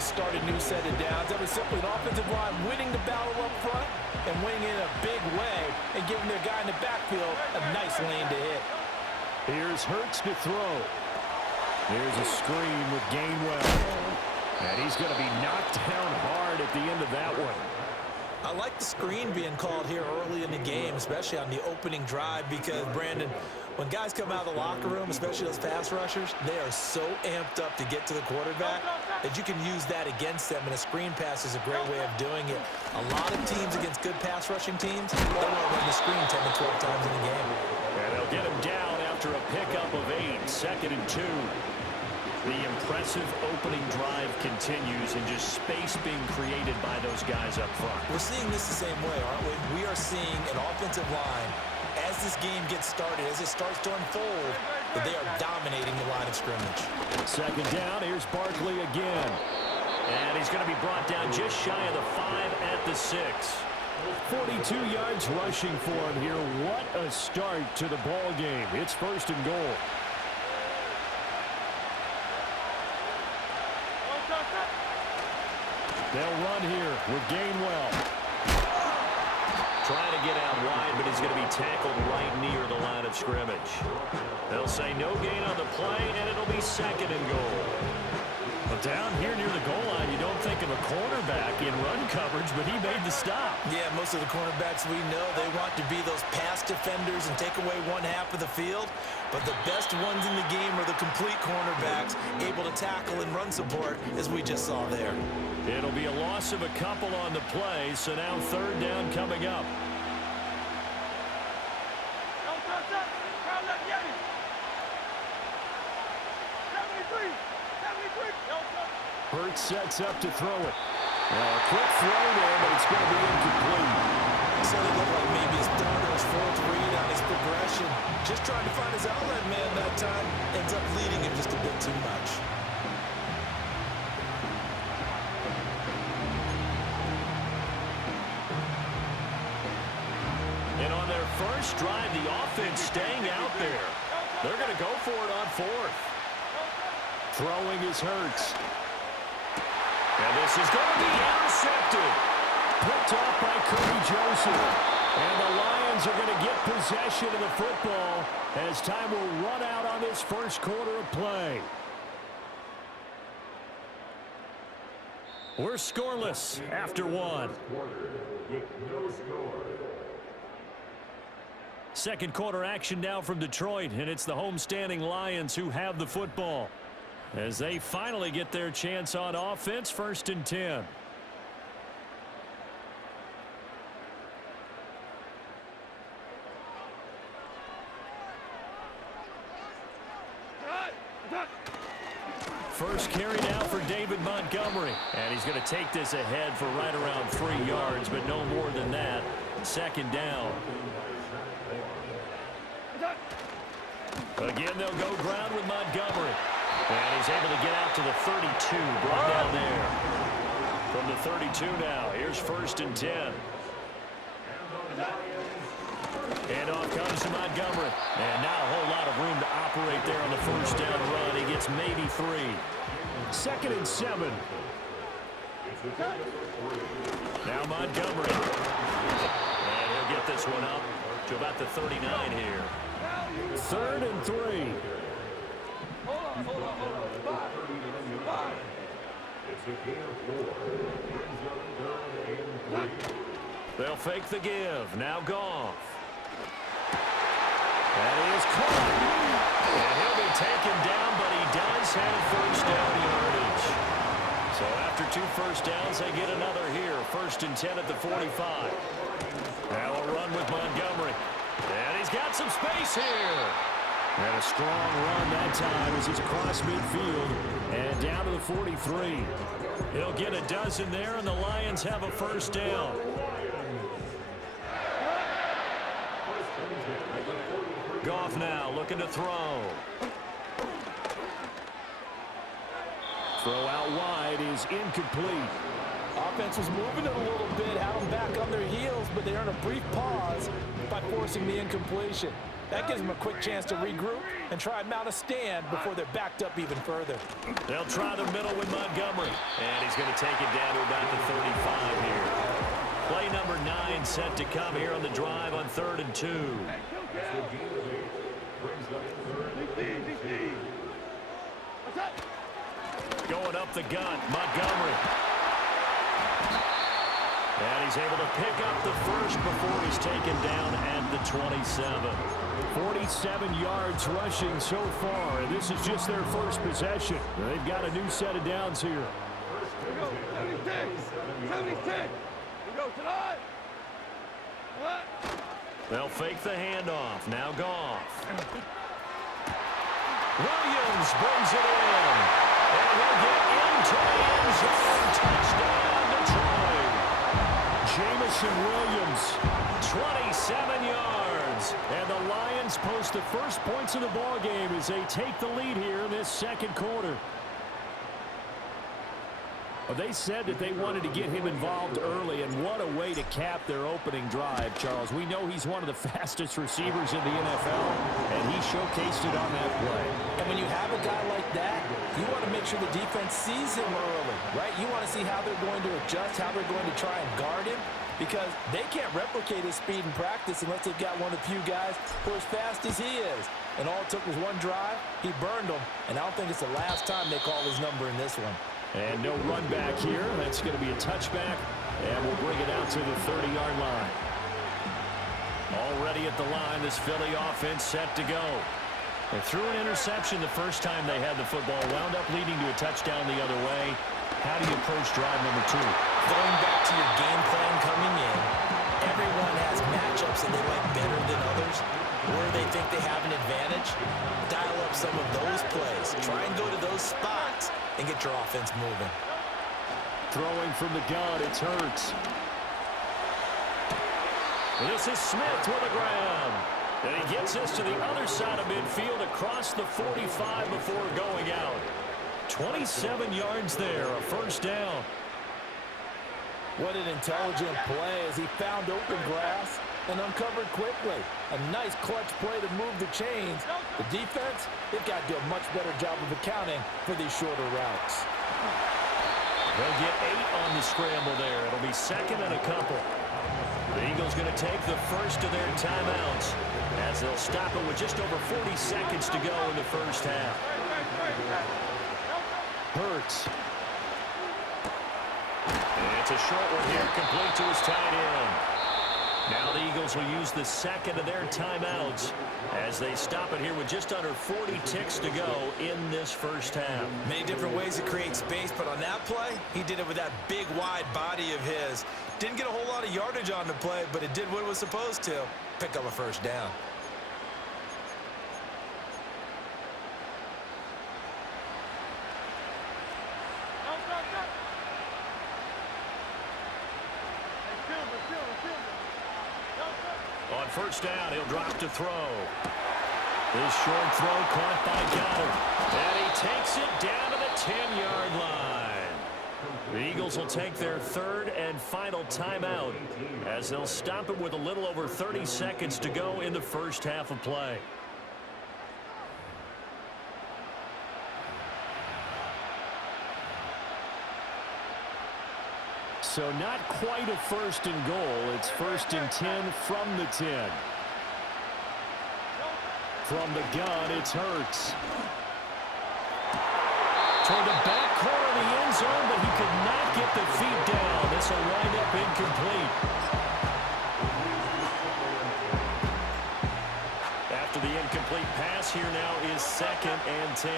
to start a new set of downs. That was simply an offensive line winning the battle up front and winning in a big way and giving their guy in the backfield a nice lane to hit. Here's Hurts to throw. Here's a screen with Gainwell. And he's going to be knocked down hard at the end of that one. I like the screen being called here early in the game, especially on the opening drive, because, Brandon, when guys come out of the locker room, especially those pass rushers, they are so amped up to get to the quarterback that you can use that against them, and a screen pass is a great way of doing it. A lot of teams against good pass rushing teams, they want to run the screen 10 to 12 times in the game. And they'll get him down after a pickup of 8, 2nd and 2. The impressive opening drive continues, and just space being created by those guys up front. We're seeing this the same way, aren't we? We are seeing an offensive line, as this game gets started, as it starts to unfold, that they are dominating the line of scrimmage. 2nd down, here's Barkley again. And he's going to be brought down just shy of the 5 at the 6. 42 yards rushing for him here. What a start to the ball game. It's 1st and goal. They'll run here with Gainwell. Trying to get out wide, but he's going to be tackled right near the line of scrimmage. They'll say no gain on the play, and it'll be 2nd and goal. Well, down here near the goal line, you don't think of a cornerback in run coverage, but he made the stop. Yeah, most of the cornerbacks we know, they want to be those pass defenders and take away one half of the field. But the best ones in the game are the complete cornerbacks, able to tackle and run support, as we just saw there. It'll be a loss of a couple on the play, so now 3rd down coming up. Hurts sets up to throw it. A quick throw there, but it's going to be incomplete. So it looked like maybe his 3rd or his 4th read on his progression. Just trying to find his outlet man that time. Ends up leading him just a bit too much. And on their first drive, the offense staying out there. They're going to go for it on 4th. Throwing is Hurts. And this is going to be intercepted. Picked off by Kirby Joseph. And the Lions are going to get possession of the football as time will run out on this 1st quarter of play. We're scoreless after 1. 2nd quarter action now from Detroit, and it's the homestanding Lions who have the football as they finally get their chance on offense. 1st and 10. First carry now for David Montgomery, and he's going to take this ahead for right around 3 yards, but no more than that. 2nd down. Again, they'll go ground with Montgomery. And he's able to get out to the 32, brought down there. From the 32 now, here's 1st and 10. And off comes to Montgomery. And not a whole lot of room to operate there on the 1st down run. He gets maybe 3. 2nd and 7. Now Montgomery. And he'll get this one up to about the 39 here. 3rd and 3. They'll fake the give. Now Goff. And he is caught. And he'll be taken down, but he does have 1st down yardage. So after 2 1st downs, they get another here. 1st and 10 at the 45. Now a run with Montgomery. And he's got some space here. And a strong run that time as he's across midfield and down to the 43. He'll get a dozen there, and the Lions have a 1st down. Goff now looking to throw. Throw out wide is incomplete. Offense was moving it a little bit, had them back on their heels, but they earned a brief pause by forcing the incompletion. That gives them a quick chance to regroup and try and mount a stand before they're backed up even further. They'll try the middle with Montgomery. And he's going to take it down to about the 35 here. Play number 9 set to come here on the drive on 3rd and 2. Going up the gut, Montgomery. And he's able to pick up the first before he's taken down at the 27. 47 yards rushing so far, and this is just their first possession. They've got a new set of downs here. Here we go, 76, 76. Here we go, tonight. What? They'll fake the handoff. Now Goff. Williams brings it in. And he'll get into the end zone. Touchdown, Detroit. Jamison Williams. 27 yards. And the Lions post the first points of the ball game as they take the lead here in this second quarter. They said that they wanted to get him involved early, and what a way to cap their opening drive, Charles. We know he's one of the fastest receivers in the NFL, and he showcased it on that play. And when you have a guy like that, you want to make sure the defense sees him early, right? You want to see how they're going to adjust, how they're going to try and guard him, because they can't replicate his speed in practice unless they've got one of the few guys who are as fast as he is. And all it took was one drive. He burned them, and I don't think it's the last time they call his number in this one. And no run back here. That's going to be a touchback, and we'll bring it out to the 30-yard line. Already at the line, this Philly offense set to go. They threw an interception the first time they had the football, wound up leading to a touchdown the other way. How do you approach drive number 2? Going back to your game plan coming in, everyone has matchups that they like better than others. Where they think they have an advantage, dial up some of those plays. Try and go to those spots and get your offense moving. Throwing from the gun, it's Hurts. This is Smith with a grab. And he gets this to the other side of midfield across the 45 before going out. 27 yards there, a first down. What an intelligent play as he found open grass and uncovered quickly. A nice clutch play to move the chains. The defense, they've got to do a much better job of accounting for these shorter routes. They'll get 8 on the scramble there. It'll be second and a couple. The Eagles going to take the first of their timeouts as they'll stop it with just over 40 seconds to go in the first half. Hurts. It's a short one here, complete to his tight end. Now the Eagles will use the second of their timeouts as they stop it here with just under 40 ticks to go in this first half. Many different ways to create space, but on that play, he did it with that big, wide body of his. Didn't get a whole lot of yardage on the play, but it did what it was supposed to. Pick up a first down. On first down, he'll drop to throw. This short throw caught by Goddard. And he takes it down to the 10-yard line. The Eagles will take their third and final timeout as they'll stop it with a little over 30 seconds to go in the first half of play. So not quite a first and goal. It's first and 10 from the 10. From the gun, it's Hurts. Toward the back corner of the end zone, but he could not get the feet down. This will wind up incomplete. After the incomplete pass, here now is second and 10.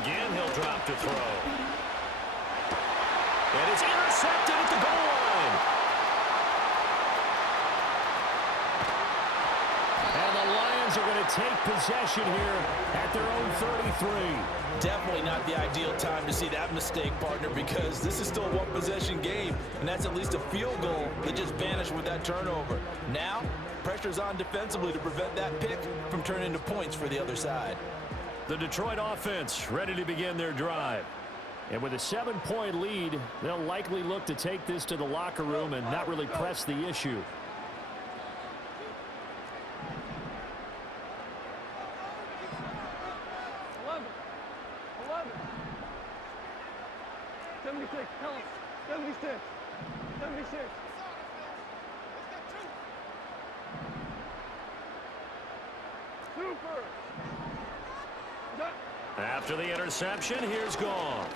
Again, he'll drop to throw. And it's intercepted at the goal line. And the Lions are going to take possession here at their own 33. Definitely not the ideal time to see that mistake, partner, because this is still a one-possession game, and that's at least a field goal that just vanished with that turnover. Now, pressure's on defensively to prevent that pick from turning into points for the other side. The Detroit offense ready to begin their drive. And with a 7-point lead, they'll likely look to take this to the locker room and not really press the issue. Tell us. 76. 76. Super. After the interception, here's Goff.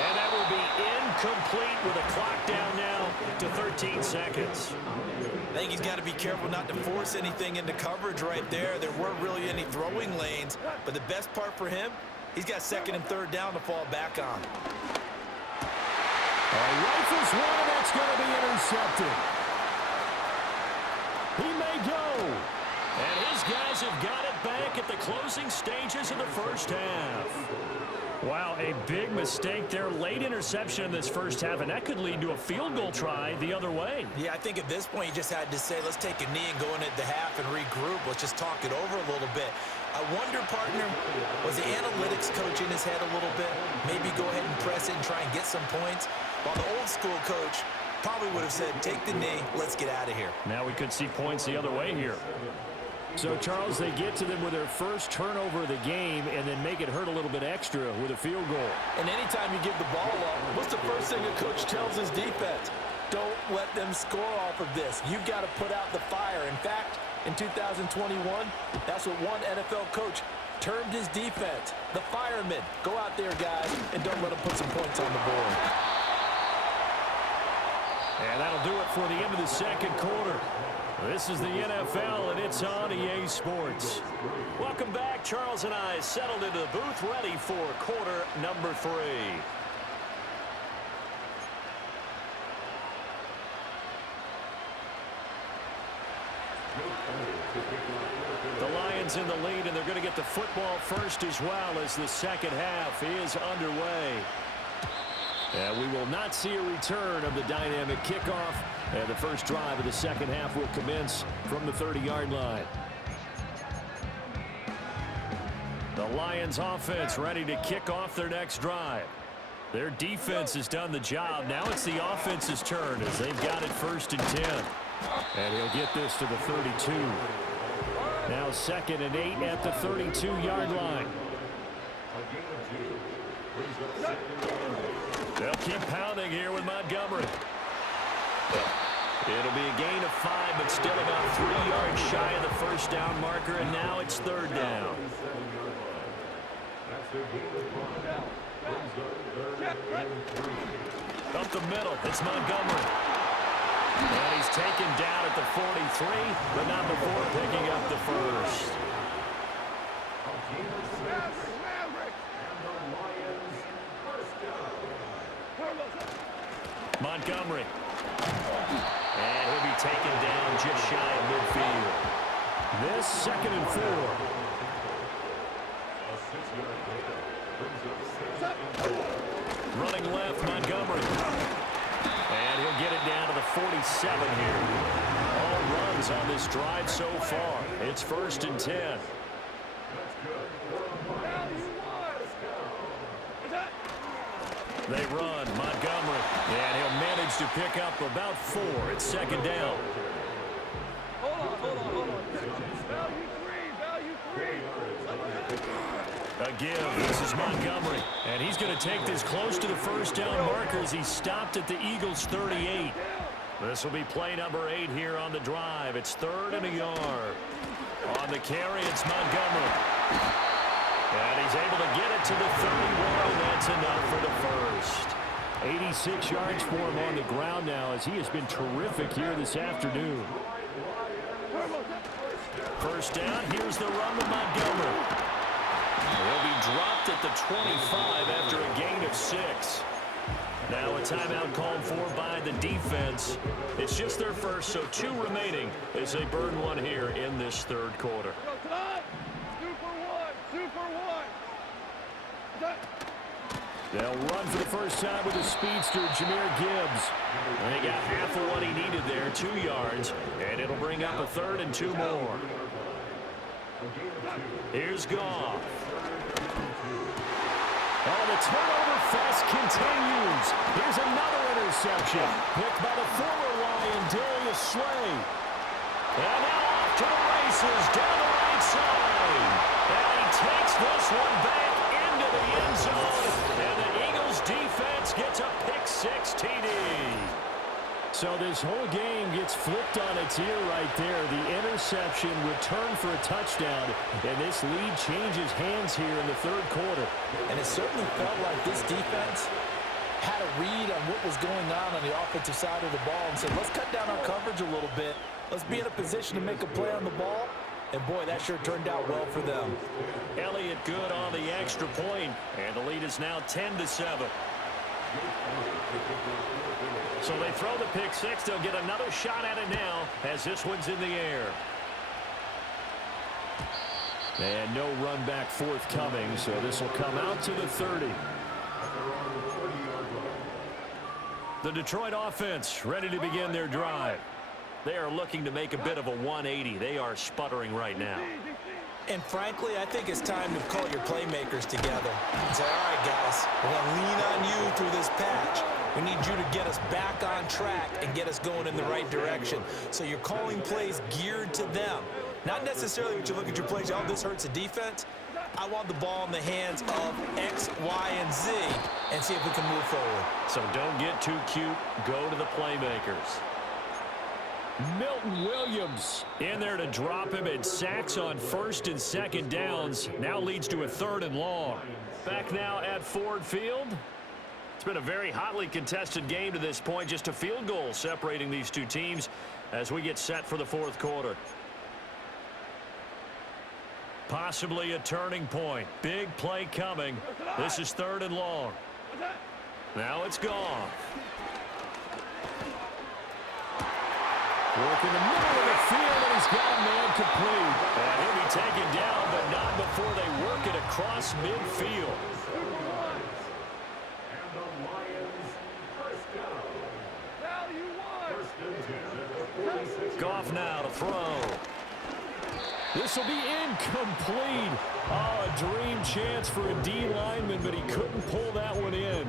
And that will be incomplete with a clock down now to 13 seconds. I think he's got to be careful not to force anything into coverage right there. There weren't really any throwing lanes, but the best part for him, he's got second and third down to fall back on. Rifles one, that's going to be intercepted. He may go. And his guys have got it back at the closing stages of the first half. Wow, a big mistake there. Late interception in this first half, and that could lead to a field goal try the other way. Yeah, I think at this point you just had to say, let's take a knee and go into the half and regroup. Let's just talk it over a little bit. I wonder, partner, was the analytics coach in his head a little bit? Maybe go ahead and press it and try and get some points? While the old school coach probably would have said, take the knee, let's get out of here. Now we could see points the other way here. So, Charles, they get to them with their first turnover of the game and then make it hurt a little bit extra with a field goal. And anytime you give the ball up, what's the first thing a coach tells his defense? Don't let them score off of this. You've got to put out the fire. In fact, in 2021, that's what one NFL coach termed his defense, the firemen. Go out there, guys, and don't let them put some points on the board. And that'll do it for the end of the second quarter. This is the NFL, and it's on EA Sports. Welcome back. Charles and I settled into the booth, ready for quarter number 3. The Lions in the lead, and they're going to get the football first as well as the second half is underway. And we will not see a return of the dynamic kickoff. And the first drive of the second half will commence from the 30-yard line. The Lions offense ready to kick off their next drive. Their defense has done the job. Now it's the offense's turn as they've got it first and 10. And he'll get this to the 32. Now second and 8 at the 32-yard line. They'll keep pounding here with Montgomery. It'll be a gain of 5, but still about 3 yards shy of the first down marker, and now it's third down. Up the middle, it's Montgomery. And he's taken down at the 43, but not before picking up the first. Montgomery. And he'll be taken down just shy of midfield. This second and 4. Running left, Montgomery. And he'll get it down to the 47 here. All runs on this drive so far. It's first and 10. They run, Montgomery, and he'll manage to pick up about 4. It's second down. Hold on. Value three. Again, this is Montgomery, and he's going to take this close to the first down marker as he stopped at the Eagles' 38. This will be play number 8 here on the drive. It's third and a yard. On the carry, it's Montgomery. And he's able to get it to the 31, and that's enough for the first. 86 yards for him on the ground now as he has been terrific here this afternoon. First down, here's the run with Montgomery. He'll be dropped at the 25 after a gain of 6. Now a timeout called for by the defense. It's just their first, so 2 remaining as they burn one here in this third quarter. They'll run for the first time with the speedster, Jahmyr Gibbs. And he got half of what he needed there, 2 yards, and it'll bring up a third and 2 more. Here's Goff. Oh, the turnover fest continues. Here's another interception. Picked by the former Lion, Darius Slay. And now off to the races, down the right side. And he takes this one back into the end zone. And the Eagles defense gets a pick-6 TD. So this whole game gets flipped on its ear right there. The interception returned for a touchdown, and this lead changes hands here in the third quarter. And it certainly felt like this defense had a read on what was going on the offensive side of the ball and said, let's cut down our coverage a little bit. Let's be in a position to make a play on the ball. And, boy, that sure turned out well for them. Elliott good on the extra point, and the lead is now 10-7. So they throw the pick-6. They'll get another shot at it now as this one's in the air. And no run back forthcoming, so this will come out to the 30. The Detroit offense ready to begin their drive. They are looking to make a bit of a 180. They are sputtering right now. And frankly, I think it's time to call your playmakers together and say, all right, guys, we're going to lean on you through this patch. We need you to get us back on track and get us going in the right direction. So you're calling plays geared to them. Not necessarily when you look at your plays, oh, this hurts the defense. I want the ball in the hands of X, Y, and Z and see if we can move forward. So don't get too cute. Go to the playmakers. Milton Williams in there to drop him, and sacks on first and second downs. Now leads to a 3rd and long. Back now at Ford Field. It's been a very hotly contested game to this point. Just a field goal separating these two teams as we get set for the fourth quarter. Possibly a turning point. Big play coming. This is 3rd and long. Now it's gone. Work in the middle of the field, and he's got a man complete. And he'll be taken down, but not before they work it across midfield. Goff now to throw. This will be incomplete. Oh, a dream chance for a D lineman, but he couldn't pull that one in.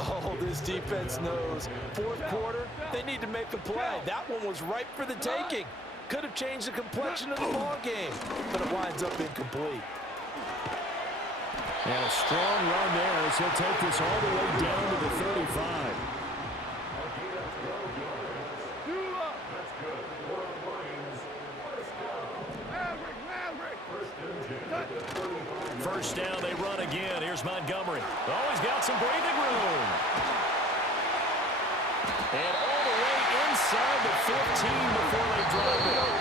Oh, this defense knows. Fourth quarter, they need to make a play. That one was ripe for the taking. Could have changed the complexion of the ball game, but it winds up incomplete. And a strong run there as he'll take this all the way down to the 35. First down, they run again. Here's Montgomery. Oh, he's got some breathing room. And all the way inside the 15 before they drop it.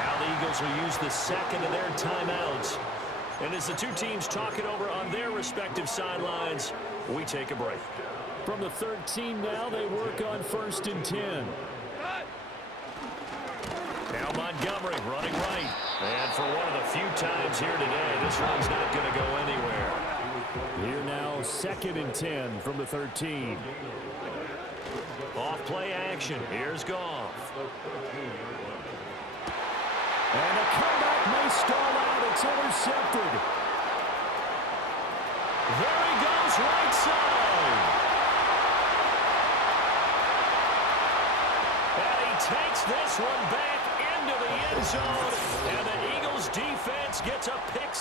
Now the Eagles will use the second of their timeouts. And as the two teams talk it over on their respective sidelines, we take a break. From the 13 now, they work on 1st and 10. Now Montgomery running right. And for one of the few times here today, this one's not going to go anywhere. Here now, 2nd and 10 from the 13. Off play action. Here's Goff. And the comeback may stall out. It's intercepted. There he goes, right side. And he takes this one back into the end zone. And the Eagles defense gets a pick